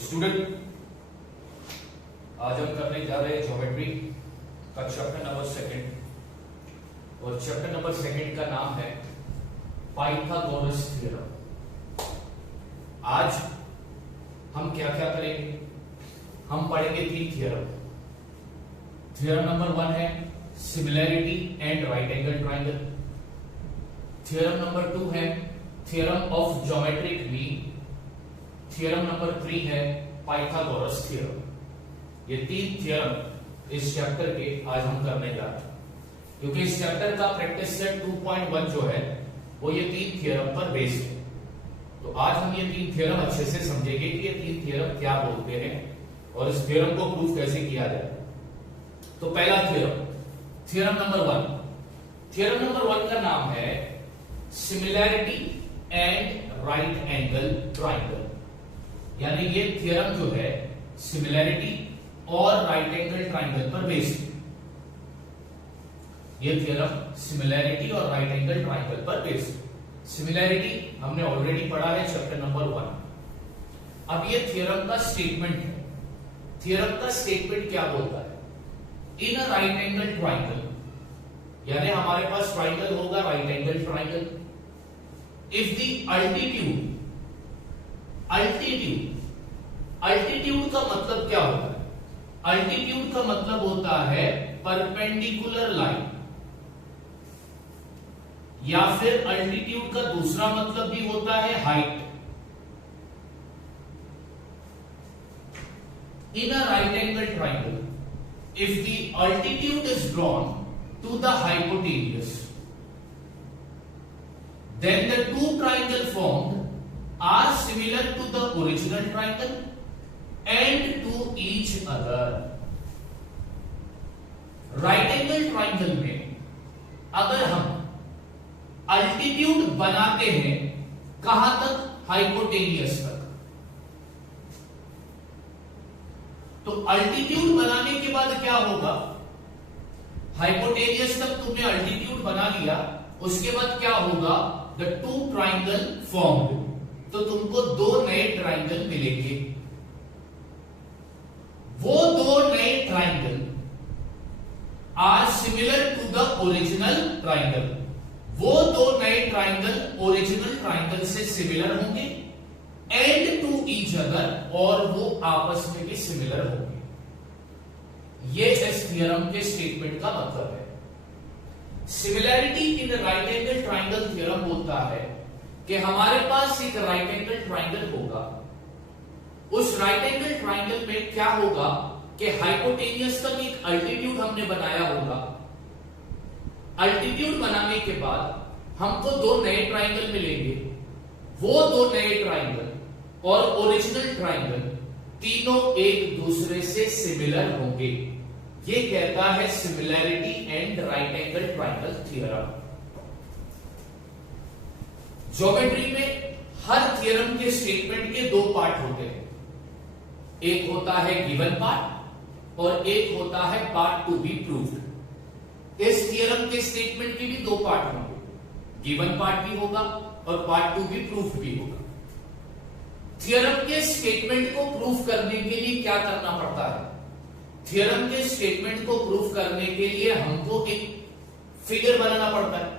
Student, आज हम करने जा रहे हैं ज्योमेट्री का चैप्टर नंबर सेकंड, और चैप्टर नंबर सेकंड का नाम है पाइथागोरस थ्योरम। आज हम क्या क्या करेंगे? हम पढ़ेंगे तीन थ्योरम। थ्योरम नंबर 1 है similarity and right angle triangle. Theorem number 2 है theorem of geometric mean. Theorem number 3 है पाइथागोरस थ्योरम। ये तीन थ्योरम इस चैप्टर के आज हम करने जा रहे हैं, क्योंकि इस चैप्टर का प्रैक्टिस सेट 2.1 जो है वो ये तीन थ्योरम पर बेस्ड है। तो आज हम ये तीन थ्योरम अच्छे से समझेंगे कि ये तीन थ्योरम क्या बोलते हैं और इस थ्योरम को प्रूफ कैसे किया जाए। तो पहला theorem, theorem number 1। Theorem number 1 का नाम है similarity and right angle triangle. यानी ये थ्योरम जो है सिमिलैरिटी और राइट एंगल ट्राइंगल पर बेस्ड है। ये थ्योरम सिमिलैरिटी और राइट एंगल ट्राइंगल पर बेस्ड है। सिमिलैरिटी हमने ऑलरेडी पढ़ा है चैप्टर नंबर 1। अब ये थ्योरम का स्टेटमेंट है। थ्योरम का स्टेटमेंट क्या बोलता है? In a right angle triangle, यानी हमारे पास ट्राइंगल होगा right angle triangle, if the altitude का मतलब क्या होता है? अल्टीट्यूड का मतलब होता है परपेंडिकुलर लाइन, या फिर अल्टीट्यूड का दूसरा मतलब भी होता है height. In a right angle triangle, if the altitude is drawn to the hypotenuse, then the two triangles formed are similar to the original triangle and to each other. Right angle triangle में अगर हम altitude बनाते हैं कहां तक? Hypotenuse तक। तो altitude बनाने के बाद क्या होगा? हाइपोटेनियस तक तुमने अल्टीट्यूड बना लिया, उसके बाद क्या होगा? द टू ट्राइंगल फॉर्म्ड, तो तुमको दो नए ट्राइंगल मिलेंगे। वो दो नए triangle are similar to the original triangle. वो दो नए ट्राइंगल ओरिजिनल ट्राइंगल से सिमिलर होंगे एंड टू ईच अदर, और वो आपस में भी सिमिलर होंगे। ये इस थ्योरम के स्टेटमेंट का मतलब है। Similarity in right angle triangle theorem बोलता है कि हमारे पास एक राइट एंगल ट्राइंगल होगा। उस राइट एंगल ट्राइंगल में क्या होगा कि हाइपोटेनियस तक एक अल्टीट्यूड हमने बनाया होगा। अल्टीट्यूड बनाने के बाद हमको दो नए ट्राइंगल मिलेंगे। वो दो नए ट्राइंगल और ओरिजिनल ट्राइंगल तीनों एक दूसरे से सिमिलर होंगे। ये कहता है similarity and right angle triangle theorem. Geometry में हर थ्योरम के स्टेटमेंट के दो पार्ट होते हैं। एक होता है गिवन पार्ट और एक होता है पार्ट टू बी प्रूव्ड। इस थ्योरम के स्टेटमेंट के भी दो पार्ट होंगे, गिवन पार्ट भी होगा और पार्ट टू बी प्रूफ भी होगा। थ्योरम के स्टेटमेंट को प्रूफ करने के लिए क्या करना पड़ता है? थ्योरम के स्टेटमेंट को प्रूफ करने के लिए हमको एक फिगर बनाना पड़ता है।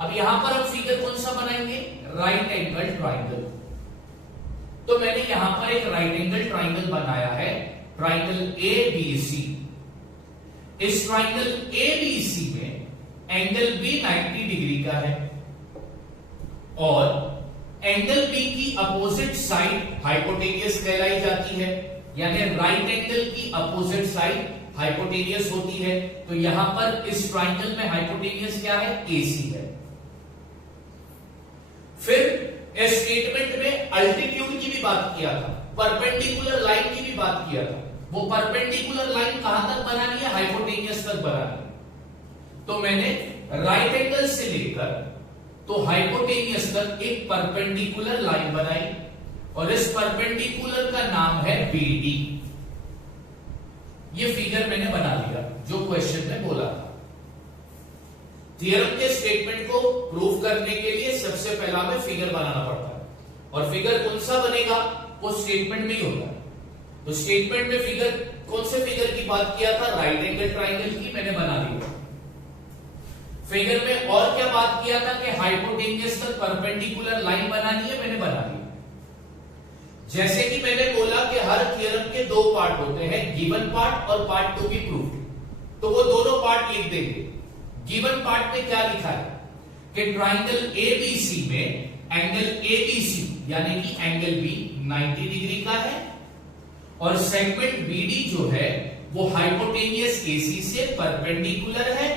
अब यहां पर हम फिगर कौन सा बनाएंगे? Right angle triangle. तो मैंने यहां पर एक राइट एंगल ट्राइंगल बनाया है, ट्राइंगल ABC। इस ट्राइंगल ABC में एंगल B 90 डिग्री का है और एंगल B की अपोजिट साइड हाइपोटेनियस कहलाई जाती है। यानी राइट एंगल की अपोजिट साइड हाइपोटेनियस होती है। तो यहां पर इस ट्राइंगल में हाइपोटेनियस क्या है? AC है। फिर इस स्टेटमेंट में अल्टीट्यूड की भी बात किया था, परपेंडिकुलर लाइन की भी बात किया था। वो परपेंडिकुलर लाइन कहां तक बनानी है? हाइपोटेनियस तक बनानी है। तो मैंने राइट एंगल से लेकर तो हाइपोटेनियस तक एक परपेंडिकुलर लाइन बनाई और इस परपेंडिकुलर का नाम है BD। ये फिगर मैंने बना लिया जो क्वेश्चन में बोला था। थ्योरम के स्टेटमेंट को प्रूव करने के लिए सबसे पहला हमें फिगर बनाना पड़ता है, और फिगर कौन सा बनेगा? वो स्टेटमेंट में ही होता है। तो स्टेटमेंट में फिगर, कौन से फिगर की बात किया था? राइट एंगल ट्राइंगल की, मैंने बना दिया। फिगर में और क्या बात किया था कि हाइपोटेन्यूस तक परपेंडिकुलर लाइन बनानी है, मैंने बना दिया। जैसे कि मैंने बोला कि हर थ्योरम के दो पार्ट होते हैं, गिवन पार्ट और पार्ट टू बी प्रूव्ड, तो वो दोनों पार्ट लिख देंगे। गिवन पार्ट में क्या लिखा है कि ट्राइंगल एबीसी में एंगल एबीसी यानी कि एंगल बी 90 डिग्री का है और सेगमेंट बीडी जो है वो हाइपोटेन्यूस एसी से परपेंडिकुलर है,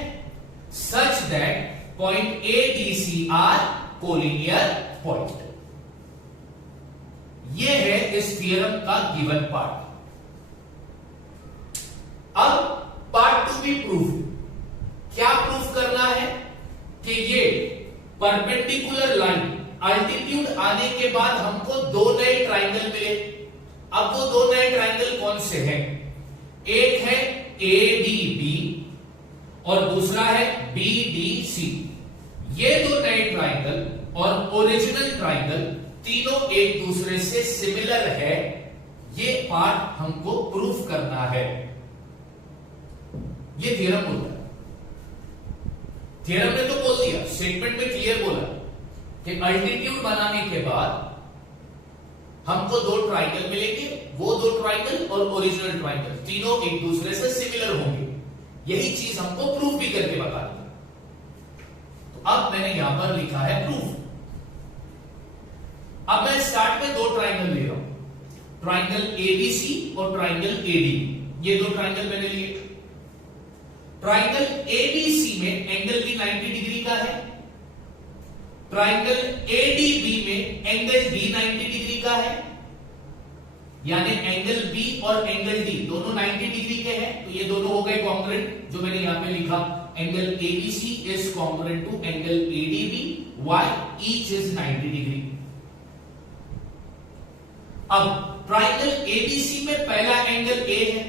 such that point ADC are collinear point. ये है इस थ्योरम का गिवन पार्ट। अब पार्ट टू बी प्रूफ, क्या प्रूफ करना है कि ये परपेंडिकुलर लाइन अल्टीट्यूड आने के बाद हमको दो नए ट्राइंगल मिले। अब वो दो नए ट्राइंगल कौन से हैं? एक है एडीबी और दूसरा है बीडीसी। ये दो नए ट्राइंगल और ओरिजिनल ट्राइंगल तीनों एक दूसरे से सिमिलर है, ये पार्ट हमको प्रूफ करना है। ये थ्योरम बोलता है। थ्योरम ने तो बोल दिया, स्टेटमेंट में क्लियर बोला कि अल्टीट्यूड बनाने के बाद हमको दो ट्राइंगल मिलेंगे, वो दो ट्राइंगल और ओरिजिनल ट्राइंगल तीनों एक दूसरे से सिमिलर होंगे। यही चीज हमको प्रूफ भी करके बता दी। तो अब मैंने यहां पर लिखा है प्रूफ। अब मैं स्टार्ट में दो ट्राइंगल ले रहा हूं, ट्राइंगल एबीसी और ट्राइंगल एडीबी। ये दो ट्राइंगल मैंने लिए। ट्राइंगल एबीसी में एंगल बी 90 डिग्री का है, ट्राइंगल एडीबी में एंगल डी 90 डिग्री का है, यानी एंगल बी और एंगल डी दोनों 90 डिग्री के हैं। तो ये दोनों हो गए कॉन्ग्रुएंट, जो मैंने यहां पे लिखा angle ABC is congruent to angle ADB why each is 90 degree. अब ट्राइंगल एबीसी में पहला एंगल ए है,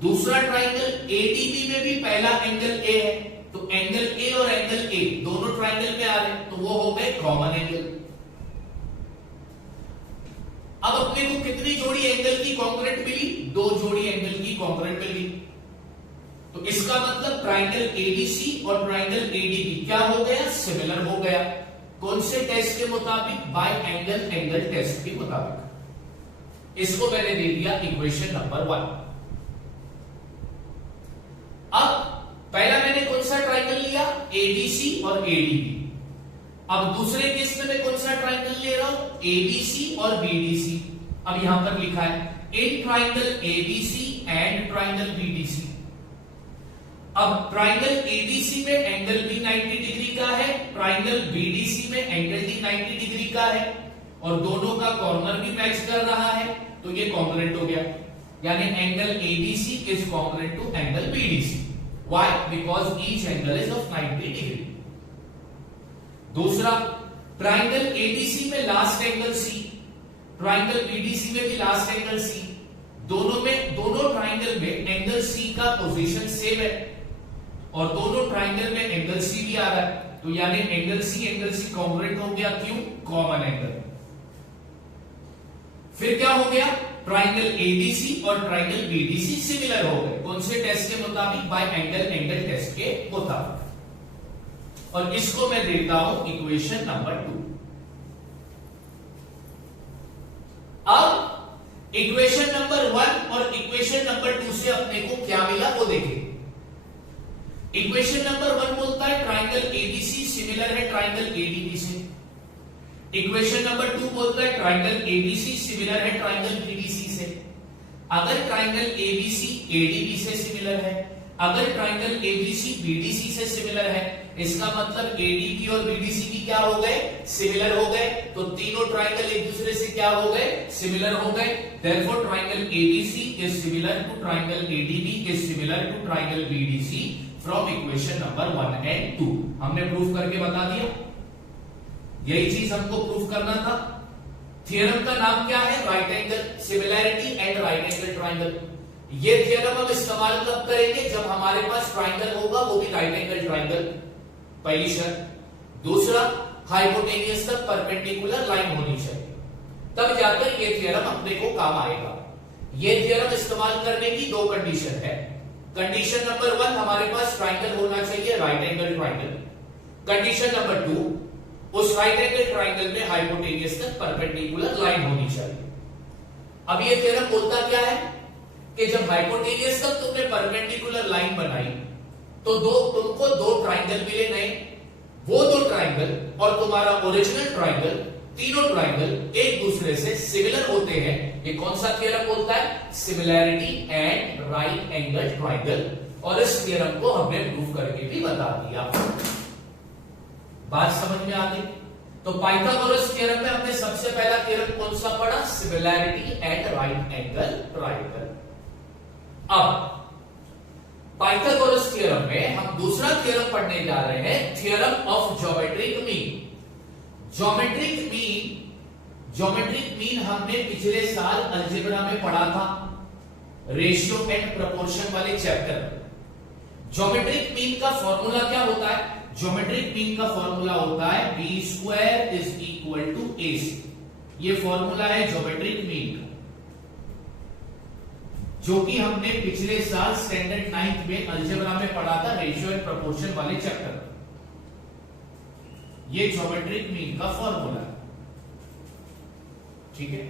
दूसरा ट्राइंगल एडीबी में भी पहला एंगल ए है, तो एंगल ए और एंगल ए दोनों ट्राइंगल में आ रहे हैं, तो वो हो गए कॉमन एंगल। अब अपने को कितनी जोड़ी एंगल की कॉन्ग्रुएंट मिली? दो जोड़ी एंगल की कॉन्ग्रुएंट मिली। तो इसका मतलब ट्राइंगल एबीसी और ट्राइंगल एडीबी क्या हो गया? सिमिलर हो गया। कौन से टेस्ट के मुताबिक? बाय एंगल टेस्ट के मुताबिक। इसको मैंने दे दिया इक्वेशन नंबर 1। अब पहला मैंने कौन सा ट्राइंगल लिया? एबीसी और एडीबी। अब दूसरे केस में मैं कौन सा ट्राइंगल ले रहा हूं? एबीसी और बीडीसी। अब यहां पर लिखा है in triangle ABC and triangle BDC. अब ट्राइंगल एबीसी में एंगल बी 90 डिग्री का है, ट्राइंगल बीडीसी में एंगल डी 90 डिग्री का है और दोनों का कॉर्नर भी मैच कर रहा है, तो ये कॉन्ग्रुएंट हो गया। यानी angle ABC is congruent to angle BDC. Why? Because each angle is of 90 degree. दूसरा, ट्राइंगल एबीसी में last angle C, triangle BDC में भी लास्ट एंगल सी। दोनों ट्राइंगल में एंगल सी का पोजीशन सेम है और दोनों ट्राइंगल में एंगल सी भी आ रहा है, तो यानी एंगल सी कॉन्ग्रुएंट हो गया। क्यों? Common angle. फिर क्या हो गया? ट्राइंगल एबीसी और ट्राइंगल बीडीसी सिमिलर हो गए। कौन से टेस्ट के मुताबिक? बाय एंगल टेस्ट के मुताबिक। और इसको मैं देता हूं इक्वेशन नंबर 2। अब इक्वेशन नंबर 1 और इक्वेशन नंबर 2 से अपने को क्या मिला वो देखें। इक्वेशन नंबर 1 बोलता है ट्राइंगल एबीसी सिमिलर है ट्राइंगल एडीबी से। इक्वेशन नंबर 2 बोलता है ट्राइंगल एबीसी सिमिलर है ट्राइंगल बीडीसी से। अगर ट्राइंगल एबीसी एडीबी से सिमिलर है, अगर ट्राइंगल एबीसी बीडीसी से सिमिलर है, इसका मतलब एडीबी और बीडीसी भी क्या हो गए? सिमिलर हो गए। तो तीनों ट्राइंगल एक दूसरे से क्या हो गए? सिमिलर हो गए। Therefore triangle ABC is similar to triangle ADB is similar to triangle BDC from equation number 1 and 2। हमने प्रूफ करके बता दिया। यही चीज हमको प्रूफ करना था। थ्योरम का नाम क्या है? Right angle similarity and right angle triangle. ये थ्योरम हम इस्तेमाल कब करेंगे? जब हमारे पास ट्राइंगल होगा, वो भी राइट एंगल ट्राइंगल, पहली शर्त। दूसरा, हाइपोटेन्यूस तक परपेंडिकुलर लाइन होनी चाहिए। तब जाकर ये थ्योरम अपने को काम आएगा। ये थ्योरम इस्तेमाल करने की दो कंडीशन है। कंडीशन नंबर 1, हमारे पास ट्राइंगल होना चाहिए, right angle triangle. Condition number 2, उस राइट एंगल ट्राइंगल में हाइपोटेनियस तक परपेंडिकुलर लाइन होनी चाहिए। अब ये थ्योरम बोलता क्या है कि जब हाइपोटेनियस तक तुमने परपेंडिकुलर लाइन बनाई तो तुमको दो ट्राइंगल मिले नए, वो दो ट्राइंगल और तुम्हारा ओरिजिनल ट्राइंगल, तीनों ट्राइंगल एक दूसरे से सिमिलर होते हैं। ये कौन सा थ्योरम बोलता है? Similarity and right angle triangle. और इस थ्योरम को हमने प्रूव करके भी बता दिया। बात समझ में आ गई? तो पाइथागोरस थ्योरम में हमने सबसे पहला थ्योरम कौन सा पढ़ा? Similarity and right angle triangle. अब पाइथागोरस थ्योरम में हम दूसरा थ्योरम पढ़ने जा रहे हैं, theorem of geometric mean. Geometric mean हमने पिछले साल अलजेब्रा में पढ़ा था, रेशियो एंड प्रोपोर्शन वाले चैप्टर में। ज्योमेट्रिक मीन का फॉर्मूला क्या होता है? ज्योमेट्रिक मीन का फॉर्मूला होता है b² = AC। ये फॉर्मूला है ज्योमेट्रिक मीन का, जो कि हमने पिछले साल स्टैंडर्ड 9th में अलजेब्रा में पढ़ा था, रेशियो एंड प्रोपोर्शन वाले चैप्टर। ये ज्योमेट्रिक मीन का फॉर्मूला है, ठीक है।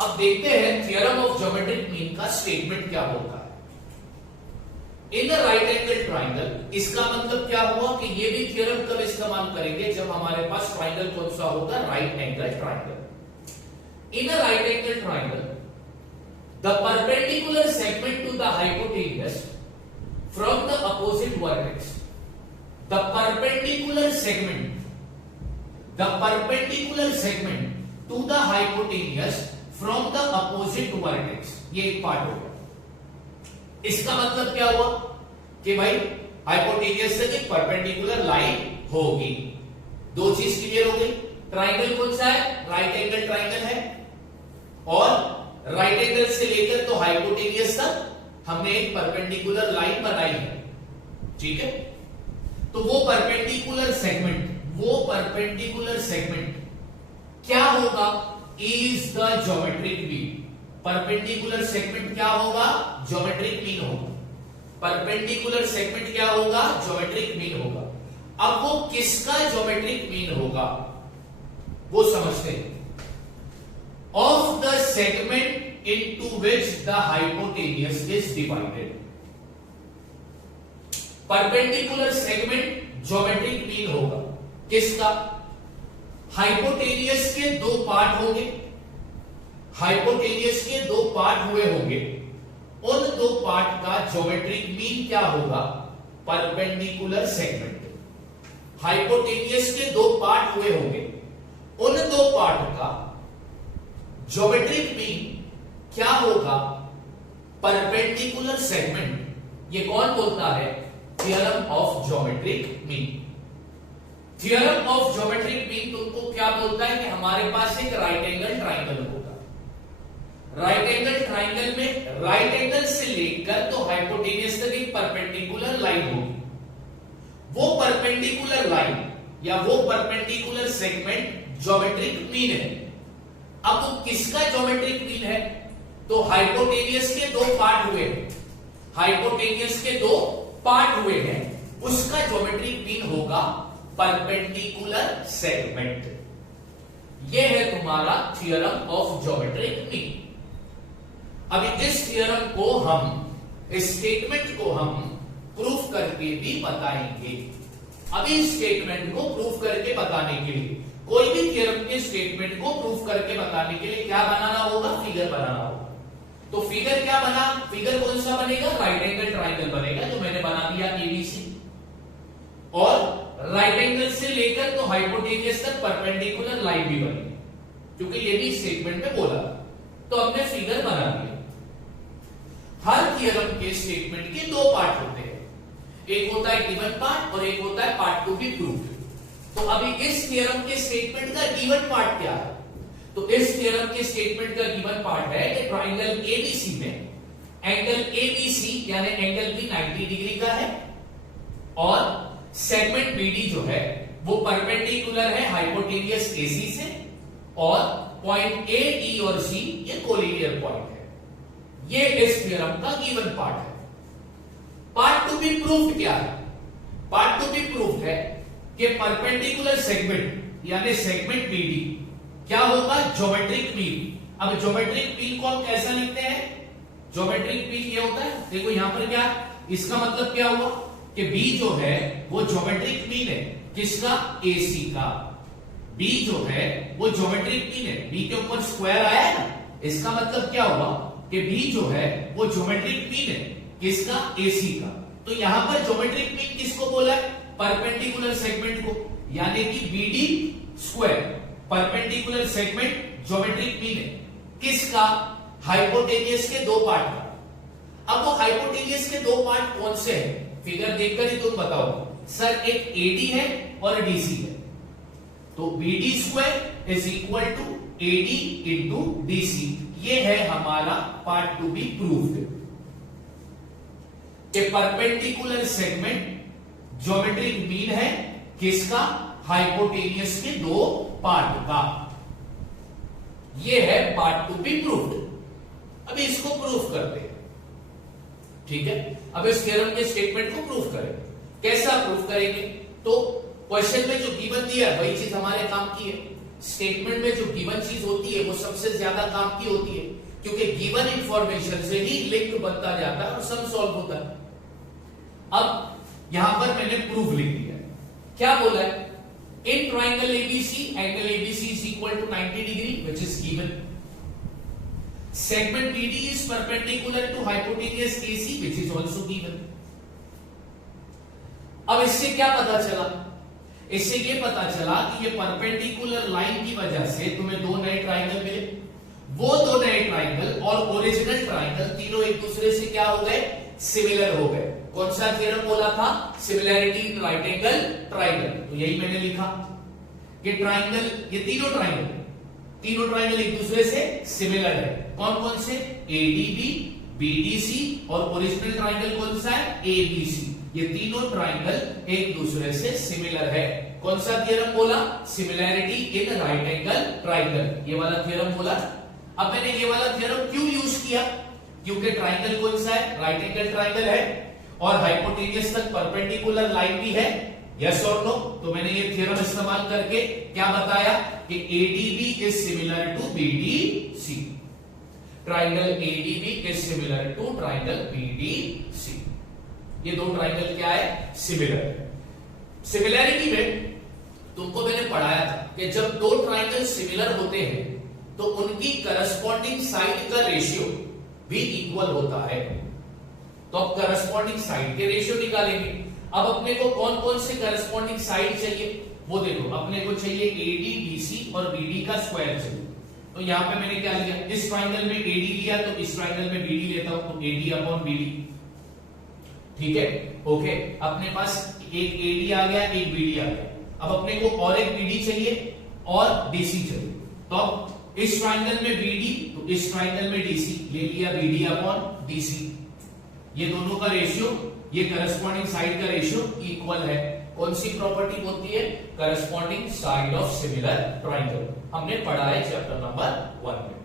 अब देखते हैं थ्योरम ऑफ ज्योमेट्रिक मीन का स्टेटमेंट क्या होता है। In the right angle triangle, इसका मतलब क्या हुआ कि ये भी थ्योरम कब इस्तेमाल करेंगे? जब हमारे पास ट्राइंगल कौन सा होगा? Right angle triangle. In a right angle triangle, the perpendicular segment to the hypotenuse from the opposite vertex, the perpendicular segment to the hypotenuse from the opposite vertex, ये एक पार्ट होगा। इसका मतलब क्या हुआ कि भाई हाइपोटेनियस से एक परपेंडिकुलर लाइन होगी। दो चीज क्लियर हो गई। ट्राइंगल कौन सा है? राइट एंगल ट्राइंगल है, और राइट एंगल से लेकर तो हाइपोटेनियस तक हमने एक परपेंडिकुलर लाइन बनाई है, ठीक है। तो वो परपेंडिकुलर सेगमेंट क्या होगा? Is the geometric mean. Perpendicular segment क्या होगा? ज्योमेट्रिक मीन होगा। परपेंडिकुलर सेगमेंट क्या होगा? ज्योमेट्रिक मीन होगा। अब वो किसका ज्योमेट्रिक मीन होगा वो समझते हैं। Of the segment into which the hypotenuse is divided, perpendicular segment geometric mean होगा किसका? हाइपोटेनियस के दो पार्ट होंगे, हाइपोटेनियस के दो पार्ट हुए होंगे, उन दो पार्ट का ज्योमेट्रिक मीन क्या होगा? Perpendicular segment. हाइपोटेनियस के दो पार्ट हुए होंगे, उन दो पार्ट का ज्योमेट्रिक मीन क्या होगा? Perpendicular segment. ये कौन बोलता है? Theorem of geometric mean. Theorem of geometric mean तुमको क्या बोलता है कि हमारे पास एक राइट एंगल ट्राइंगल होगा। राइट एंगल ट्राइंगल में राइट एंगल से लेकर तो हाइपोटेनियस तक एक परपेंडिकुलर लाइन होगी। वो परपेंडिकुलर लाइन या वो परपेंडिकुलर सेगमेंट ज्योमेट्रिक मीन है। अब वो किसका ज्योमेट्रिक मीन है? तो हाइपोटेनियस के दो पार्ट हुए हैं, हाइपोटेनियस के दो पार्ट हुए हैं, उसका ज्योमेट्रिक मीन होगा परपेंडिकुलर सेगमेंट। यह है तुम्हारा थ्योरम ऑफ ज्योमेट्रिक मीन। अभी इस थ्योरम को हम, इस स्टेटमेंट को हम प्रूफ करके भी बताएंगे। अभी इस स्टेटमेंट को प्रूफ करके बताने के लिए, कोई भी थ्योरम के स्टेटमेंट को प्रूफ करके बताने के लिए क्या बनाना होगा? फिगर बनाना होगा। तो फिगर क्या बना? फिगर कौन सा बनेगा? राइट एंगल ट्राइंगल बनेगा, जो मैंने बना दिया ABC। और राइट एंगल से लेकर तो हाइपोटेनियस तक परपेंडिकुलर लाइन भी बनेगी, क्योंकि ये भी स्टेटमेंट में बोला, तो हमने फिगर बना दिया। हर थ्योरम के स्टेटमेंट के दो पार्ट होते हैं, एक होता है गिवन पार्ट और एक होता है पार्ट टू बी प्रूव्ड। तो अभी इस थ्योरम के स्टेटमेंट का गिवन पार्ट क्या है? तो इस थ्योरम के स्टेटमेंट का गिवन पार्ट है कि ट्राइंगल ABC में एंगल ABC यानी एंगल भी 90 डिग्री का है, और सेगमेंट BD जो है वो परपेंडिकुलर है हाइपोटेनियस AC से, और पॉइंट ए, डी और सी ये कोलिनियर पॉइंट है। ये इस थ्योरम का गिवन पार्ट है। पार्ट टू बी प्रूव्ड क्या है? पार्ट टू बी प्रूव्ड है कि परपेंडिकुलर सेगमेंट यानी सेगमेंट बीडी क्या होगा? Geometric mean. अब ज्योमेट्रिक मीन को हम कैसा लिखते हैं? ज्योमेट्रिक मीन ये होता है, देखो यहां पर क्या, इसका मतलब क्या हुआ कि बी जो है वो ज्योमेट्रिक मीन है। किसका? एसी का। बी जो है वो ज्योमेट्रिक मीन है। बी के ऊपर स्क्वायर आया है ना, इसका मतलब क्या हुआ कि बी जो है वो ज्योमेट्रिक मीन है। किसका? एसी का। तो यहां पर ज्योमेट्रिक मीन किसको बोला है? परपेंडिकुलर सेगमेंट को, यानी कि BD square perpendicular segment geometric mean है। किसका? हाइपोटेनियस के दो पार्ट का। अब वो हाइपोटेनियस के दो पार्ट कौन से हैं? फिगर देखकर ही तुम बताओ सर। एक एडी है और डीसी है, तो BD square is equal to AD into DC. ये है हमारा part to be proved. A perpendicular segment geometric mean है। किसका? हाइपोटेनियस के दो पार्ट का। ये है पार्ट टू बी प्रूव्ड। अभी इसको प्रूफ करते हैं, ठीक है। अब इस थ्योरम के स्टेटमेंट को प्रूफ करें। कैसा प्रूफ करेंगे? तो क्वेश्चन में जो गिवन दिया है वही चीज हमारे काम की है। स्टेटमेंट में जो गिवन चीज होती है वो सबसे ज्यादा काम की होती है, क्योंकि गिवन इंफॉर्मेशन से ही लिंक बनता जाता है और सम सॉल्व होता है। अब यहां पर मैंने प्रूफ लिख दिया है। क्या बोला है? In triangle ABC angle ABC is equal to 90 degree which is given. Segment BD is perpendicular to hypotenuse AC which is also given. अब इससे क्या पता चला? इससे ये पता चला कि ये परपेंडिकुलर लाइन की वजह से तुम्हें दो नए ट्राइंगल मिले। वो दो नए ट्राइंगल और ओरिजिनल ट्राइंगल तीनों एक दूसरे से क्या हो गए? सिमिलर हो गए। कौन सा थ्योरम बोला था? Similarity in right angle triangle. तो यही मैंने लिखा कि ट्राइंगल, ये तीनों ट्राइंगल एक दूसरे से सिमिलर है। कौन कौन से? एडीबी, बीडीसी और ओरिजिनल ट्राइंगल कौन सा है? एबीसी। ये तीनों ट्राइंगल एक दूसरे से सिमिलर है। कौन सा थ्योरम बोला? Similarity in right angle triangle, ये वाला थ्योरम बोला। अब मैंने ये वाला थ्योरम क्यों यूज किया? क्योंकि ट्राइंगल कौन सा है? राइट एंगल ट्राइंगल है और हाइपोटेनियस तक परपेंडिकुलर लाइन भी है। यस और नो? तो मैंने ये थ्योरम इस्तेमाल करके क्या बताया कि ADB is similar to BDC. Triangle ADB is similar to triangle BDC. ये दो ट्राइंगल क्या है? सिमिलर है। सिमिलैरिटी में तुमको मैंने पढ़ाया था कि जब दो ट्राइंगल सिमिलर होते हैं तो उनकी करस्पॉन्डिंग साइड का रेशियो भी इक्वल होता है। तो अब करस्पॉन्डिंग साइड के रेशियो निकालेंगे। अब अपने को कौन कौन से करस्पॉन्डिंग साइड चाहिए वो देखो। अपने को चाहिए एडी, डीसी और बीडी का स्क्वायर चाहिए। तो यहां पे मैंने क्या लिया? इस ट्राइंगल में एडी लिया तो इस ट्राइंगल में बीडी लेता हूं, तो एडी अपॉन बीडी। ठीक है, ओके। अपने पास एक एडी आ गया, एक बीडी आ गया। अब अपने को और एक बीडी चाहिए और डीसी चाहिए। तो अब इस ट्राइंगल में बीडी तो इस ट्राइंगल में डीसी, ले लिया बीडी अपॉन डीसी। ये दोनों का रेशियो, ये करस्पॉन्डिंग साइड का रेशियो इक्वल है। कौन सी प्रॉपर्टी होती है? Corresponding side of similar triangle. हमने पढ़ा है चैप्टर नंबर 1 में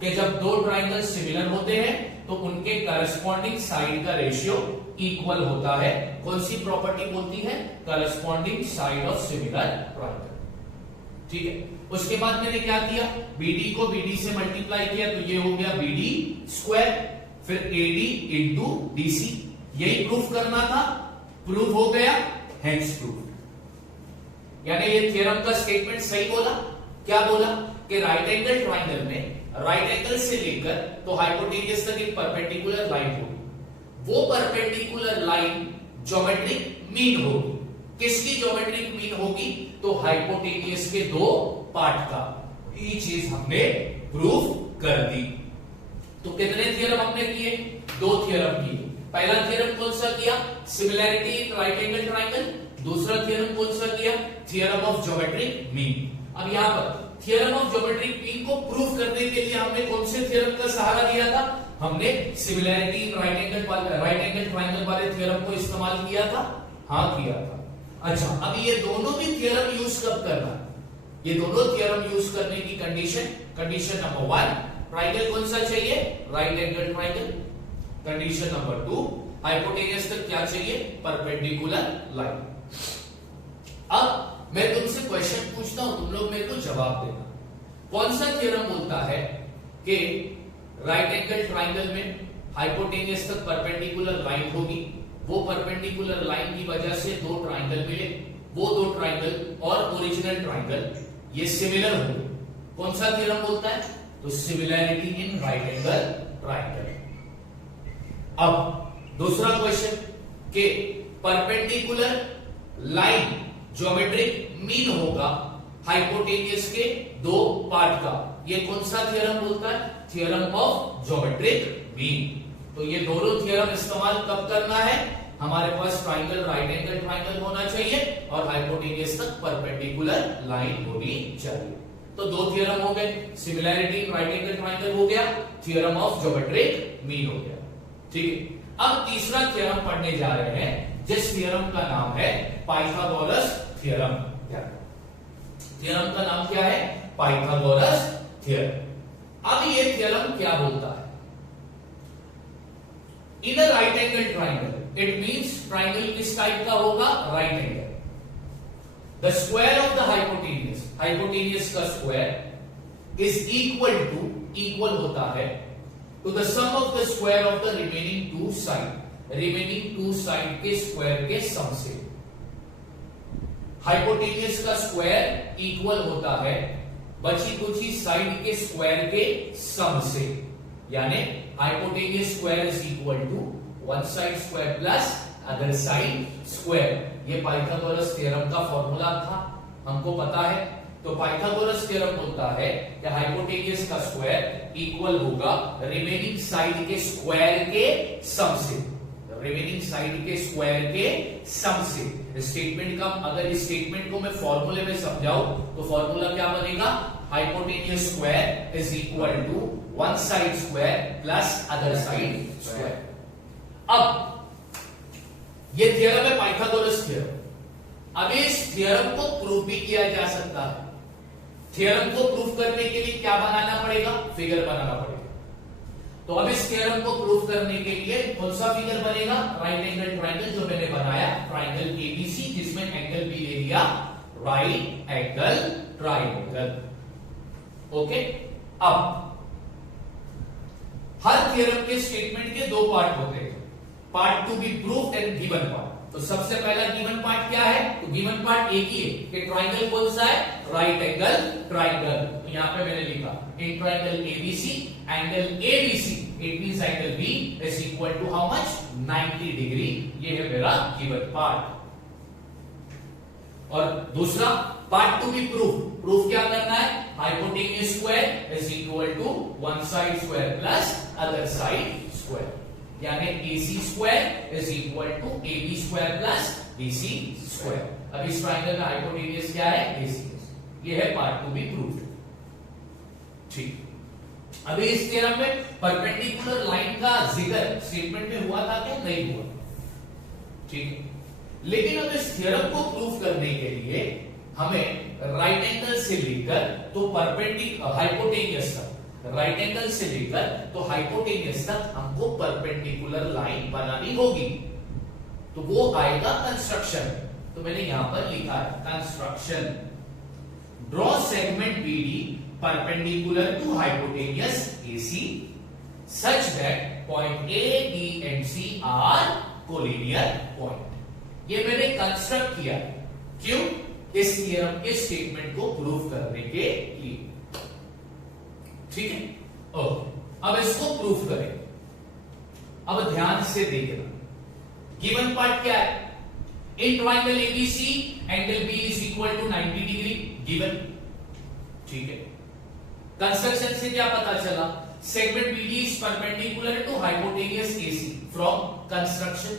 कि जब दो ट्राइंगल सिमिलर होते हैं तो उनके करस्पॉन्डिंग साइड का रेशियो इक्वल होता है। कौन सी प्रॉपर्टी बोलती है? Corresponding side of similar triangle. ठीक है, उसके बाद मैंने क्या किया? बीडी को बीडी से मल्टीप्लाई किया तो ये हो गया बीडी स्क्वायर, फिर एडी इंटू डीसी। यही प्रूफ करना था, प्रूफ हो गया, हेंस प्रूफ। यानी ये थ्योरम का स्टेटमेंट सही बोला। क्या बोला? कि राइट एंगल ट्राइंगल में राइट एंगल से लेकर तो हाइपोटेनियस तक एक परपेंडिकुलर लाइन होगी। वो परपेंडिकुलर लाइन ज्योमेट्रिक मीन होगी। किसकी ज्योमेट्रिक मीन होगी? तो हाइपोटेनियस के दो पार्ट का। ये चीज हमने प्रूफ कर दी। तो कितने थ्योरम हमने किए? दो थ्योरम किए। पहला थ्योरम कौन सा किया? Similarity in right angle triangle. दूसरा थ्योरम कौन सा किया? Theorem of geometric mean. अब यहां पर थ्योरम ऑफ ज्योमेट्रिक मीन को प्रूफ करने के लिए हमने कौन से थ्योरम का सहारा लिया था? हमने similarity in right angle triangle वाले थ्योरम को इस्तेमाल किया था। हाँ, किया था। अच्छा, अब ये दोनों भी थ्योरम यूज कब करना? ये दोनों थ्योरम यूज करने की कंडीशन नंबर 1, ट्राइंगल कौन सा चाहिए, right angle triangle. Condition number 2, hypotenuse तक क्या चाहिए, परपेंडिकुलर लाइन। अब मैं तुमसे क्वेश्चन पूछता हूं, तुम लोग मेरे को जवाब देना। कौन सा थ्योरम बोलता है कि राइट एंगल ट्राइंगल में हाइपोटेन्यूज तक परपेंडिकुलर लाइन होगी, वो परपेंडिकुलर लाइन की वजह से दो ट्राइंगल मिले, वो दो ट्राइंगल और ओरिजिनल ट्राइंगल ये सिमिलर होंगे। कौन सा थ्योरम बोलता है, तो similarity in right angle triangle. अब दूसरा क्वेश्चन के परपेंडिकुलर लाइन ज्योमेट्रिक मीन होगा हाइपोटेन्यूज के दो पार्ट का, ये कौन सा थ्योरम बोलता है, थ्योरम ऑफ ज्योमेट्रिक मीन। तो ये दोनों थ्योरम इस्तेमाल कब करना है, हमारे पास ट्राइंगल राइट एंगल ट्राइंगल होना चाहिए और हाइपोटेन्यूज तक परपेंडिकुलर लाइन होनी चाहिए। तो दो थ्योरम हो गए, similarity in right angle triangle हो गया, थ्योरम ऑफ ज्योमेट्रिक मीन हो गया। ठीक है, अब तीसरा थ्योरम पढ़ने जा रहे हैं, जिस थ्योरम का नाम है पाइथागोरस थ्योरम। थ्योरम का नाम क्या है, पाइथागोरस थ्योरम। अब ये थ्योरम क्या बोलता है, in a right angle triangle, it means triangle किस टाइप का होगा, right angle. The square of the hypotenuse, hypotenuse का स्क्वायर इज इक्वल होता है to the sum of the square of the remaining two side, remaining two side के square के sum से। Hypotenuse का स्क्वायर इक्वल होता है बची कुची साइड के स्क्वायर के सम से, यानी hypotenuse square is equal to one side square plus other side square. ये पाइथागोरस थ्योरम का फॉर्मूला था, हमको पता है। तो पाइथागोरस थ्योरम बोलता है कि हाइपोटेन्यूज का स्क्वायर इक्वल होगा रिमेनिंग साइड के स्क्वायर के सम से, रिमेनिंग साइड के स्क्वायर के सम से। स्टेटमेंट का अगर इस स्टेटमेंट को मैं फॉर्मूले में समझाऊं तो फॉर्मूला क्या बनेगा, hypotenuse square is equal to one side square plus other side square. अब ये थ्योरम है पाइथागोरस थ्योरम। अब इस थ्योरम को प्रूव भी किया जा सकता है। थ्योरम को प्रूव करने के लिए क्या बनाना पड़ेगा, फिगर बनाना पड़ेगा। तो अब इस थ्योरम को प्रूव करने के लिए कौन सा फिगर बनेगा, राइट एंगल ट्राइंगल जो मैंने बनाया, ट्राइंगल एबीसी, जिसमें एंगल बी ले लिया राइट एंगल ट्राइंगल। ओके, अब हर थ्योरम के स्टेटमेंट के दो पार्ट होते हैं, part to be proved and given part. तो सबसे पहला गिवन पार्ट क्या है, तो गिवन पार्ट एक ही है कि ट्राइंगल कौन सा है, राइट एंगल ट्राइंगल। तो यहां पे मैंने लिखा in triangle ABC, angle ABC it means angle B is equal to how much, 90 degree. ये है मेरा गिवन पार्ट। और दूसरा पार्ट टू बी प्रूफ क्या करना है, hypotenuse square is equal to one side square plus other side square, यानी AC square is equal to AB square plus BC square. अब इस ट्राइंगल का हाइपोटेन्यूज क्या है, AC। ये है पार्ट टू बी प्रूव्ड। ठीक, अभी इस थ्योरम में परपेंडिकुलर लाइन का जिक्र स्टेटमेंट में हुआ था क्या, नहीं हुआ। ठीक है, लेकिन अब इस थ्योरम को प्रूव करने के लिए हमें राइट एंगल से लेकर तो हाइपोटेन्यूज तक, राइट एंगल से लेकर तो हाइपोटेन्यूज तक हमको परपेंडिकुलर लाइन बनानी होगी। तो वो आएगा कंस्ट्रक्शन। तो मैंने यहां पर लिखा है construction, draw segment BD perpendicular to hypotenuse AC such that point A, B and C are collinear point. ये मैंने कंस्ट्रक्ट किया, क्यों, इस थ्योरम के स्टेटमेंट को प्रूव करने के लिए। ठीक है, ओके, अब इसको प्रूफ करें। अब ध्यान से देखना, गिवन पार्ट क्या है, in triangle ABC angle B is equal to 90 degree given. ठीक है, कंस्ट्रक्शन से क्या पता चला, segment BD is perpendicular to hypotenuse AC from construction.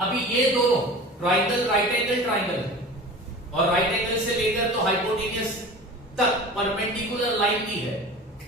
अभी ये दोनों ट्राइंगल राइट एंगल ट्राइंगल है और राइट एंगल से लेकर तो हाइपोटेन्यूज तक परपेंडिकुलर लाइन की है।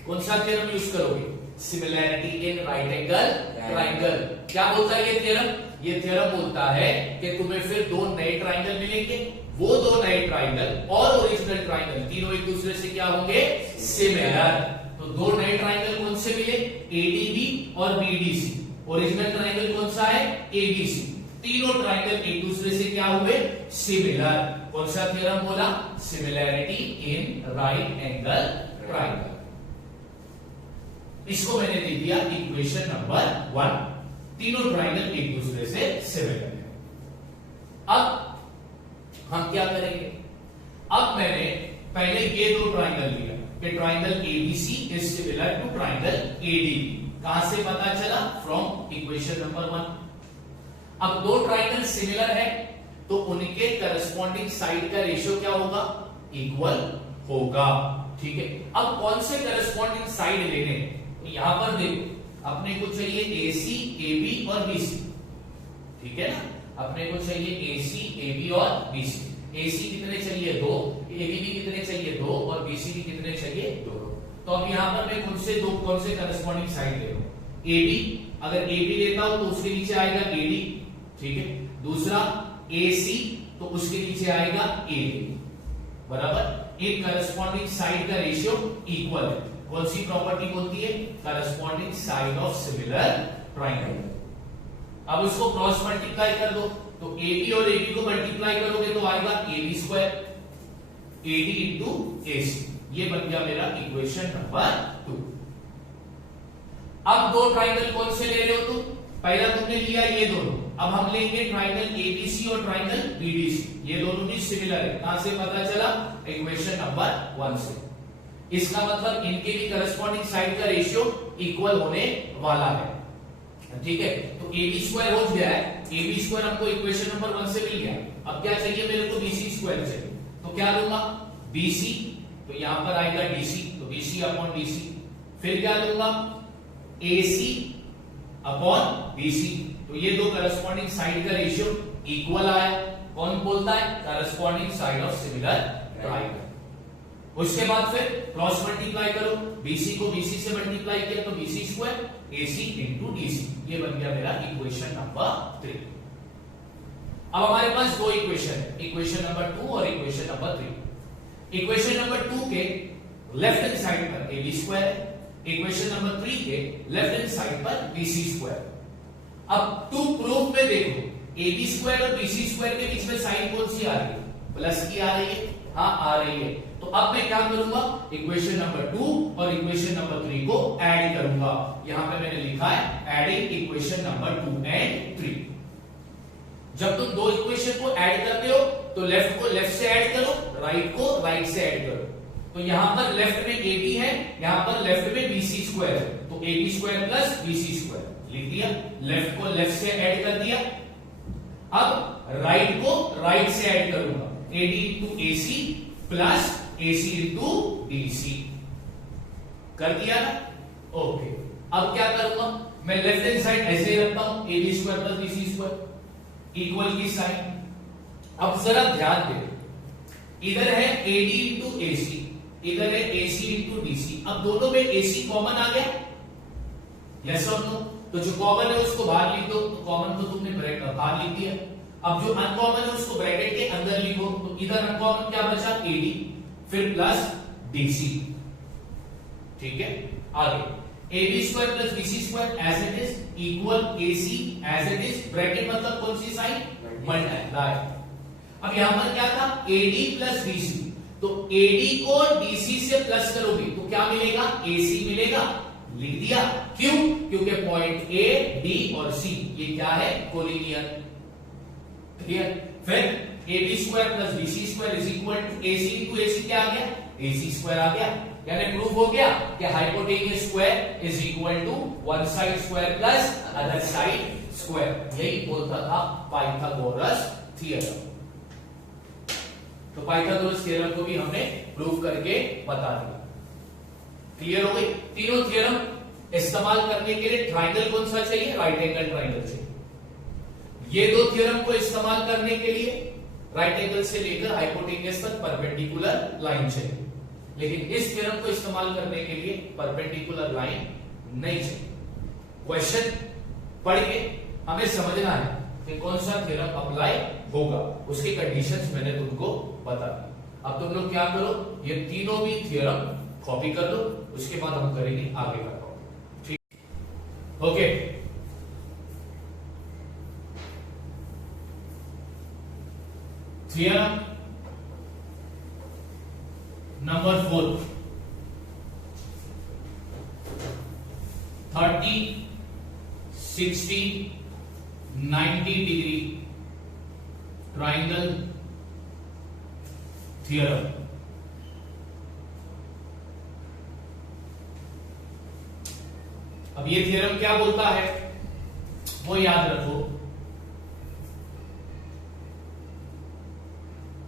कौन सा थ्योरम यूज करोगे, similarity in right angle triangle. क्या बोलता है ये थ्योरम? ये थ्योरम बोलता है कि तुम्हें फिर दो नए ट्राइंगल मिलेंगे, वो दो नए ट्राइंगल और ओरिजिनल ट्राइंगल तीनों एक दूसरे से क्या होंगे? सिमिलर। तो दो नए ट्राइंगल कौन से मिले? एडीबी और बीडीसी। ओरिजिनल ट्राइंगल कौन सा है? एबीसी। तीनों ट्राइंगल एक दूसरे से क्या हुए? सिमिलर। कौन सा थ्योरम बोला? Similarity in right angle triangle. इसको मैंने दे दिया इक्वेशन नंबर 1। तीनों ट्राइंगल एक दूसरे से सिमिलर है। अब हम क्या करेंगे? अब मैंने पहले ये दो ट्राइंगल लिया कि triangle ABC is similar to triangle ADB. कहां से पता चला? From equation number 1। अब दो ट्राइंगल सिमिलर है तो उनके करस्पॉन्डिंग साइड का रेशियो क्या होगा? इक्वल होगा। ठीक है, अब कौन से करस्पॉन्डिंग साइड लेने? यहां पर देखो, अपने को चाहिए एसी, एबी और बीसी। ठीक है ना, अपने को चाहिए एसी, एबी और बीसी। एसी कितने चाहिए? 2। एबी भी कितने चाहिए? 2। और बीसी भी कितने चाहिए? 2। तो अब यहां पर मैं कौन से करस्पॉन्डिंग साइड ले रहा हूं? एबी। अगर एबी लेता हूं तो उसके नीचे आएगा एडी। ठीक है, दूसरा एसी तो उसके नीचे आएगा एबी। बराबर, एक करस्पॉन्डिंग साइड का रेशियो इक्वल है। कौन सी प्रॉपर्टी बोलती है? Corresponding side of similar triangle. अब उसको क्रॉस मल्टीप्लाई कर दो, तो एबी और एबी को मल्टीप्लाई करोगे तो आएगा AB square AD into AC. ये बन गया मेरा इक्वेशन नंबर 2। अब दो ट्राइंगल कौन से ले रहे हो तुम? पहला तुमने लिया ये दोनों, अब हम लेंगे ट्राइंगल एबीसी और ट्राइंगल बीडीसी। ये दोनों भी सिमिलर है। कहां से पता चला? इक्वेशन नंबर 1 से। इसका मतलब इनके भी करस्पॉन्डिंग साइड का रेशियो इक्वल होने वाला है। ठीक है, तो एबी स्क्वायर हो गया है। एबी स्क्वायर हमको इक्वेशन नंबर 1 से मिल गया। अब क्या चाहिए मेरे को? बीसी स्क्वायर चाहिए। तो क्या लूंगा? बीसी, तो यहां पर आएगा डीसी, तो बीसी अपॉन डीसी। फिर क्या लूंगा? AC upon BC. तो ये दो करस्पॉन्डिंग साइड का रेशियो इक्वल आया। कौन बोलता है? Corresponding side of similar triangle. उसके बाद फिर क्रॉस मल्टीप्लाई करो, बीसी को बीसी से मल्टीप्लाई किया तो BC square AC into DC. ये बन गया मेरा इक्वेशन नंबर 3। अब हमारे पास दो इक्वेशन है, इक्वेशन नंबर 2 और इक्वेशन नंबर 3। इक्वेशन नंबर 2 के लेफ्ट हैंड साइड पर एबी स्क्वायर है, इक्वेशन नंबर 3 के लेफ्ट हैंड साइड पर बीसी स्क्वायर। अब टू प्रूफ में देखो, एबी स्क्वायर और बीसी स्क्वायर के बीच में साइन कौन सी आ रही है? प्लस की आ रही है। हाँ, आ रही है। तो अब मैं क्या करूंगा? इक्वेशन नंबर 2 और इक्वेशन नंबर 3 को ऐड करूंगा। यहां पे मैंने लिखा है एडिंग इक्वेशन नंबर 2 एंड 3। जब तुम दो इक्वेशन को ऐड करते हो तो लेफ्ट को लेफ्ट से ऐड करो, राइट को राइट से ऐड करो। तो यहां पर लेफ्ट में AB है, यहां पर लेफ्ट में BC स्क्वायर है, तो AB square plus BC square लिख दिया। लेफ्ट को लेफ्ट से ऐड कर दिया। अब राइट को राइट से ऐड करूंगा, AD into AC plus AC into DC। कर दिया ना? ओके, अब क्या करूंगा? मैं लेफ्ट हैंड साइड ऐसे ही रखता हूं, AB square plus BC square equal की साइन। अब जरा ध्यान दे, इधर है AD इंटू AC, इधर है AC इंटू DC। अब दोनों में AC कॉमन आ गया, यस और नो? तो जो कॉमन है उसको बाहर लिख दो, तो कॉमन को तुमने ब्रैकेट बाहर लिख दिया। अब जो अनकॉमन है उसको ब्रैकेट के अंदर लिखो, तो इधर अनकॉमन क्या बचा? AD फिर प्लस DC। ठीक है, आगे AB square plus BC square as it is equal AC as it is. Bracket मतलब कौन सी साइन? मल्टीप्लाई। अब यहां पर क्या था? AD प्लस BC, तो AD को DC से प्लस करोगे तो क्या मिलेगा? AC मिलेगा। लिख दिया। क्यों? क्योंकि पॉइंट A, D और C ये क्या है? कोलिनियर। क्लियर? फिर AB square plus BC square is equal to AC into AC क्या आ गया? AC स्क्वायर आ गया। यानी प्रूफ हो गया कि hypotenuse square is equal to one side square plus other side square. यही बोलता था पाइथागोरस थ्योरम। तो पाइथागोरस थ्योरम को भी हमने प्रूव करके बता दिया। क्लियर हो गई? तीनों थ्योरम इस्तेमाल करने के लिए ट्राइंगल कौन सा चाहिए? राइट एंगल ट्राइंगल चाहिए। ये दो थ्योरम को इस्तेमाल करने के लिए राइट एंगल से लेकर हाइपोटेन्यूज तक परपेंडिकुलर लाइन चाहिए, लेकिन इस थ्योरम को इस्तेमाल करने के लिए परपेंडिकुलर लाइन नहीं चाहिए। क्वेश्चन पढ़ के हमें समझना है कि कौन सा थ्योरम अप्लाई होगा, उसकी कंडीशंस मैंने तुमको बता दी। अब तुम लोग क्या करो, ये तीनों भी थ्योरम कॉपी कर लो, उसके बाद हम करेंगे आगे का टॉपिक। ठीक, okay. Theorem number 4, 30, 60, 90 degree triangle theorem. अब ये थ्योरम क्या बोलता है वो याद रखो।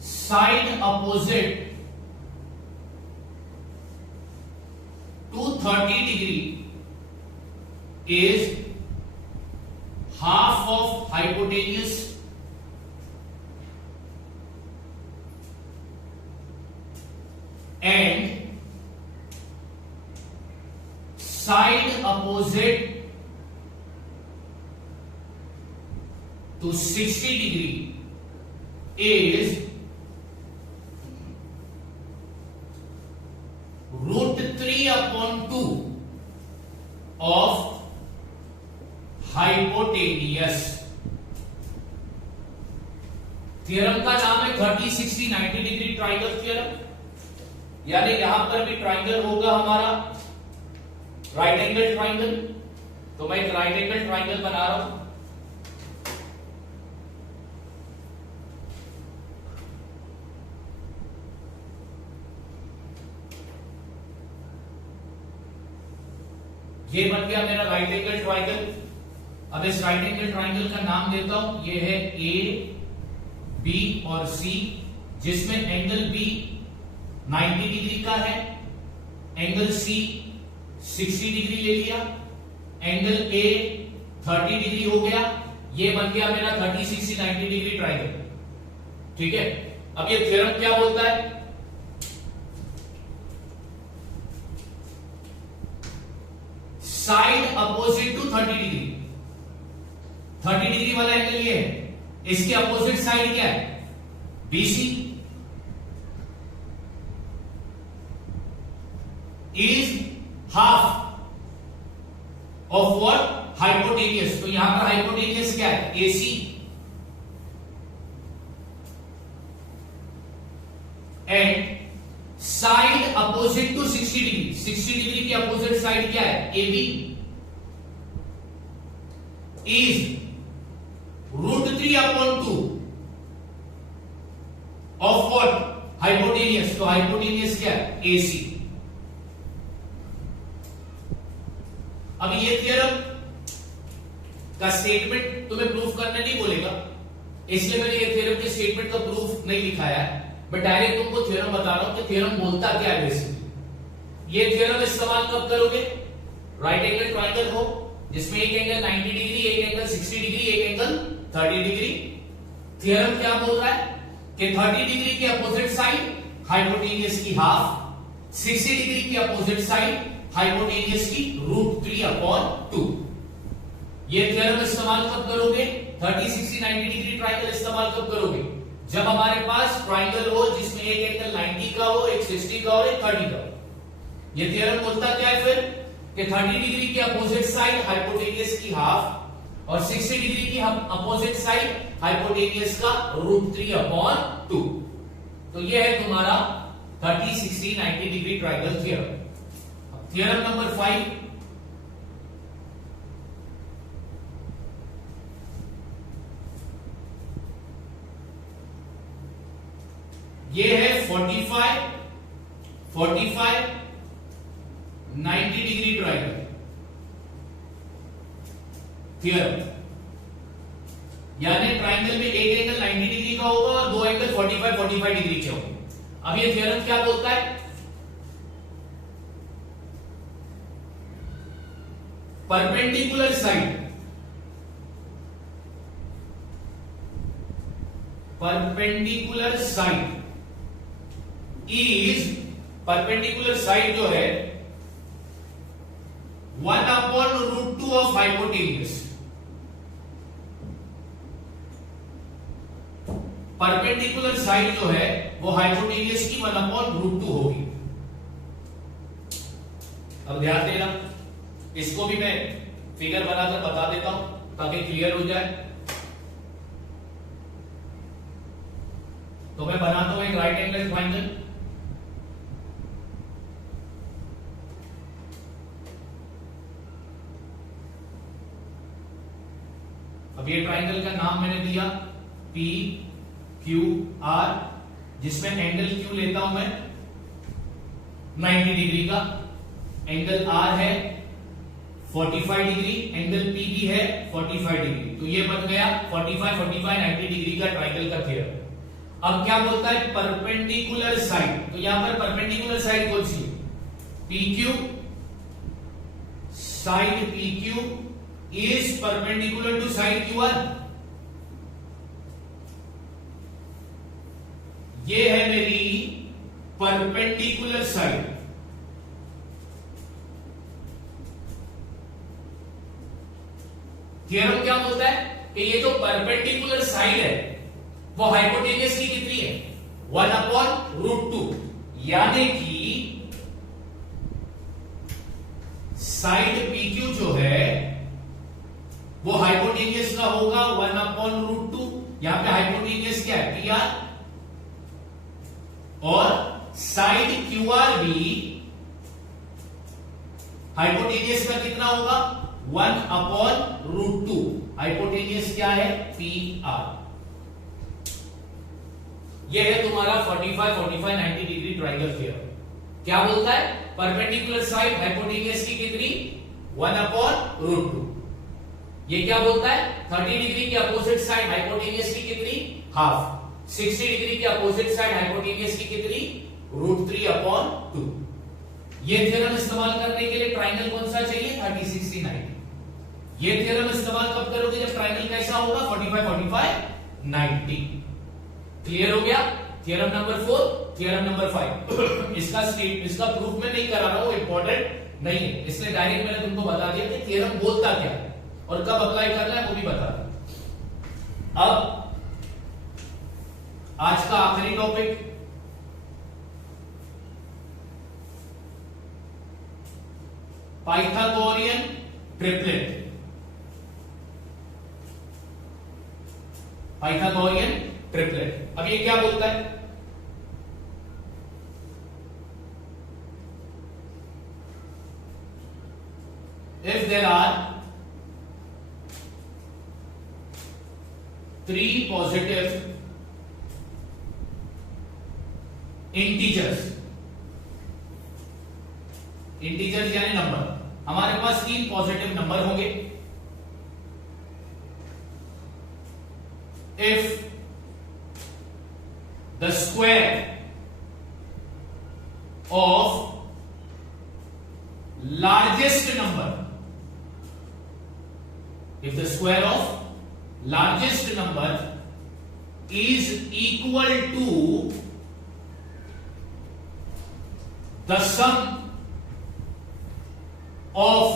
Side opposite to 30 degree is half of hypotenuse and side opposite to 60 degree is √3/2 of hypotenuse. Theorem का नाम है 30, 60, 90 डिग्री ट्राइंगल थ्योरम, यानी यहां पर भी ट्राइंगल होगा हमारा राइट एंगल ट्राइंगल। तो मैं एक राइट एंगल ट्राइंगल बना रहा हूं। ये बन गया मेरा राइट एंगल ट्राइंगल। अब इस राइट एंगल ट्राइंगल का नाम देता हूं, ये है ए, बी और सी, जिसमें एंगल बी 90 डिग्री का है, एंगल सी 60 डिग्री ले लिया, एंगल ए 30 डिग्री हो गया। ये बन गया मेरा 30, 60, 90 डिग्री ट्राइंगल। ठीक है, अब ये थ्योरम क्या बोलता है, side opposite to 30 degree. 30 degree वाला एंगल ये है, इसके अपोजिट साइड क्या है, BC is half of what, hypotenuse. तो यहां पर हाइपोटेनियस क्या है, AC and side opposite to 60 degree. 60 degree की अपोजिट साइड क्या है, AB is √3/2 of what, hypotenuse. तो हाइपोटेनियस क्या है, AC। अब ये थ्योरम का स्टेटमेंट तुम्हें प्रूफ करना नहीं बोलेगा, इसलिए मैंने ये थ्योरम के स्टेटमेंट का प्रूफ नहीं लिखाया है, मैं डायरेक्ट तुमको थ्योरम बता रहा हूं कि थ्योरम बोलता क्या है बेसिकली। ये थ्योरम इस्तेमाल कब करोगे, राइट एंगल ट्राइंगल हो जिसमें एक एंगल 90 डिग्री, एक एंगल 60 डिग्री, एक एंगल 30 डिग्री। थ्योरम क्या बोल रहा है कि 30 डिग्री की अपोजिट साइड हाइपोटेनियस की हाफ, 60 डिग्री की अपोजिट साइड हाइपोटेनियस की √3/2। ये थ्योरम इस्तेमाल कब करोगे, 30, 60, 90 डिग्री ट्राइंगल इस्तेमाल कब करोगे, जब हमारे पास ट्राइंगल हो जिसमें एक एंगल 90 का हो, एक 60 का और एक 30 का हो। ये थ्योरम बोलता क्या है फिर कि 30 डिग्री की अपोजिट साइड हाइपोटेनियस की हाफ और 60 डिग्री की अपोजिट साइड हाइपोटेनियस का √3/2। तो ये है तुम्हारा 30, 60, 90 degree triangle theorem. Theorem number 5, ये है 45, 45, 90 डिग्री ट्राइंगल थ्योरम। यानी ट्राइंगल में एक एंगल 90 डिग्री का होगा और दो एंगल 45, 45 डिग्री के होंगे। अब ये थ्योरम क्या बोलता है, perpendicular side, perpendicular side is, perpendicular side जो है 1/√2 ऑफ हाइपोटेनियस। परपेंडिकुलर साइड जो है वो हाइपोटेन्यूज की 1/√2 होगी। अब ध्यान देना, इसको भी मैं फिगर बनाकर बता देता हूं ताकि क्लियर हो जाए। तो मैं बनाता हूं एक राइट एंगल ट्राइंगल। अब ये ट्राइंगल का नाम मैंने दिया पी क्यू आर, जिसमें एंगल क्यू लेता हूं मैं 90 डिग्री का, एंगल आर है 45 डिग्री, एंगल पी भी है 45 डिग्री। तो ये बन गया 45 45 90 डिग्री का ट्राइंगल का थ्योरम। अब क्या बोलता है, परपेंडिकुलर साइड। तो यहां पर परपेंडिकुलर साइड कौन सी है, P Q, side P Q is perpendicular to side Q R. ये है मेरी परपेंडिकुलर साइड। थ्योरम क्या बोलता है कि ये जो परपेंडिकुलर साइड है वो हाइपोटेन्यूज की कितनी है, 1/√2, यानी कि साइड PQ जो है वो हाइपोटेन्यूज का होगा 1/√2। यहां पे हाइपोटेन्यूज क्या है, PR, और साइड QR भी हाइपोटेन्यूज का कितना होगा, 1/√2। हाइपोटेन्यूज क्या है, PR। यह है तुम्हारा 45 45 90 डिग्री ट्राइंगल थ्योरम। क्या बोलता है, परपेंडिकुलर साइड हाइपोटेन्यूज की कितनी, 1/√2। ये क्या बोलता है, 30 डिग्री की अपोजिट साइड हाइपोटेन्यूज की कितनी, हाफ। 60 डिग्री की अपोजिट साइड हाइपोटेन्यूज की कितनी, √3/2। ये थ्योरम इस्तेमाल करने के लिए ट्राइंगल कौन सा चाहिए, 30 60 90। ये थ्योरम इस्तेमाल कब करोगे, जब ट्राइंगल कैसा होगा, 45 45 90। क्लियर हो गया। Theorem number 4। थ्योरम नंबर 5 इसका प्रूफ मैं नहीं करा रहा हूं, इंपॉर्टेंट नहीं है, इसलिए डायरेक्ट मैंने तुमको बता दिया कि थ्योरम बोलता क्या है और कब अप्लाई करना है वो भी बता दिया। अब आज का आखिरी topic, Pythagorean triplet. Pythagorean triplet. अब ये क्या बोलता है, if there are 3 positive integers, integers यानी नंबर, हमारे पास 3 पॉजिटिव नंबर होंगे। If the square of largest number, if the square of largest number is equal to the sum of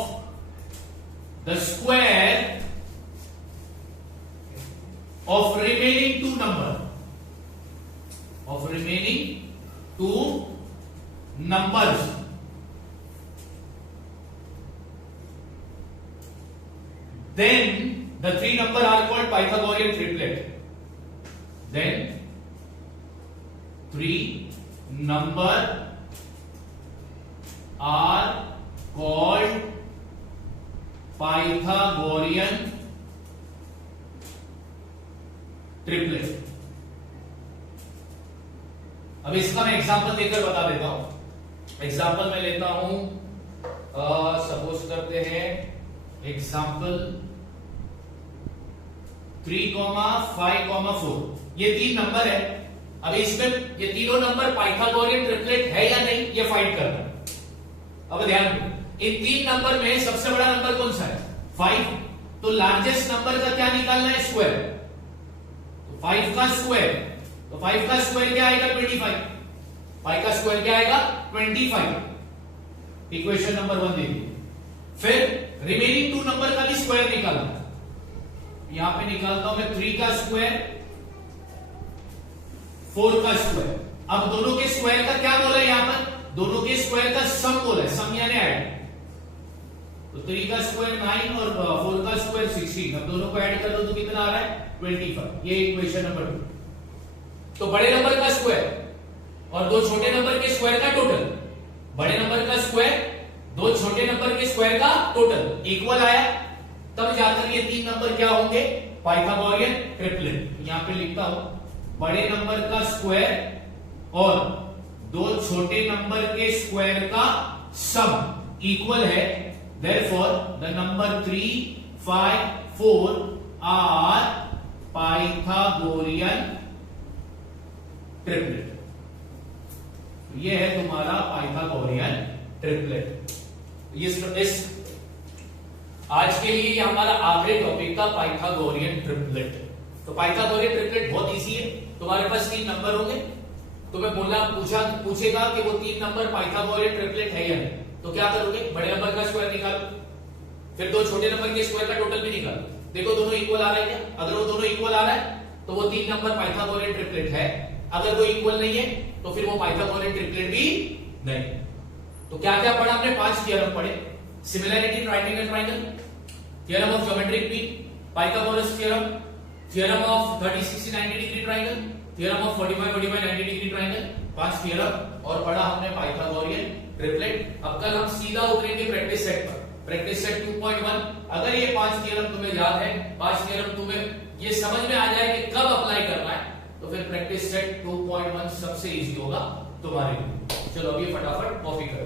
the square of remaining 2 number, of remaining 2 numbers, then the 3 number are called Pythagorean triplet. Then 3 number are called Pythagorean triplet. अब इसका मैं example देकर बता देता हूं। Example मैं लेता हूं, सपोज करते हैं एग्जांपल 3,5,4। ये 3 नंबर है। अब इसमें ये तीनों नंबर पाइथागोरियन ट्रिपलेट है या नहीं, ये फाइंड करना है। अब ध्यान दो, इन 3 नंबर में सबसे बड़ा नंबर कौन सा है, 5। तो लार्जेस्ट नंबर का क्या निकालना है, स्क्वायर। तो 5 का स्क्वायर, तो 5 का स्क्वायर क्या आएगा, 25। 5 का स्क्वायर क्या आएगा, 25। इक्वेशन नंबर 1 देखिए। फिर रिमेनिंग 2 नंबर का भी स्क्वायर निकालना। यहां पे निकालता हूं मैं 3 का स्क्वायर 4 का स्क्वायर। अब दोनों के स्क्वायर का क्या बोला है यहां पर, दोनों के स्क्वायर का सम बोला है, सम यानी ऐड। तो 3 का स्क्वायर 9 और 4 का स्क्वायर 16। अब दोनों को ऐड कर दो तो कितना आ रहा है 25। ये इक्वेशन नंबर 2। तो बड़े नंबर का स्क्वायर और दो छोटे नंबर के स्क्वायर का टोटल, बड़े नंबर का स्क्वायर दो छोटे नंबर के स्क्वायर का टोटल इक्वल आया, तब जाकर ये तीन नंबर क्या होंगे, पाइथागोरियन ट्रिपलेट। यहां पे लिखता हूं, बड़े नंबर का स्क्वायर और दो छोटे नंबर के स्क्वायर का सम इक्वल है, therefore the number 3, 5, 4 are Pythagorean triplet. ये है तुम्हारा पाइथागोरियन ट्रिपलेट। इस आज के लिए हमारा आखिरी टॉपिक था पाइथागोरियन ट्रिपलेट। तो पाइथागोरियन ट्रिपलेट बहुत इजी है, तुम्हारे पास 3 नंबर होंगे, तुम्हें पूछेगा कि वो 3 नंबर पाइथागोरियन ट्रिपलेट है या नहीं, तो क्या करोगे, बड़े नंबर का स्क्वायर निकालो, फिर दो छोटे नंबर के स्क्वायर का टोटल भी निकालो, देखो दोनों इक्वल आ रहा है क्या। अगर वो दोनों इक्वल आ रहा है तो वो 3 नंबर पाइथागोरियन ट्रिपलेट है, अगर वो इक्वल नहीं है तो फिर वो पाइथागोरियन ट्रिपलेट भी नहीं। तो क्या क्या पढ़ा हमने, 5 थ्योरम पढ़े, similarity triangle triangle, theorem of geometric mean, Pythagoras theorem, theorem of 30 60 90 degree triangle, theorem of 45 45 90 degree triangle, 5 theorem और पढ़ा हमने पाइथागोरियन ट्रिपलेट। अब कल हम सीधा उतरेंगे प्रैक्टिस सेट पर, प्रैक्टिस सेट 2.1। अगर ये 5 थ्योरम तुम्हें याद है, 5 थ्योरम तुम्हें ये समझ में आ जाए कि कब अप्लाई करना है, तो फिर प्रैक्टिस सेट 2.1 सबसे इजी होगा तुम्हारे लिए। चलो अभी फटाफट कॉपी करो।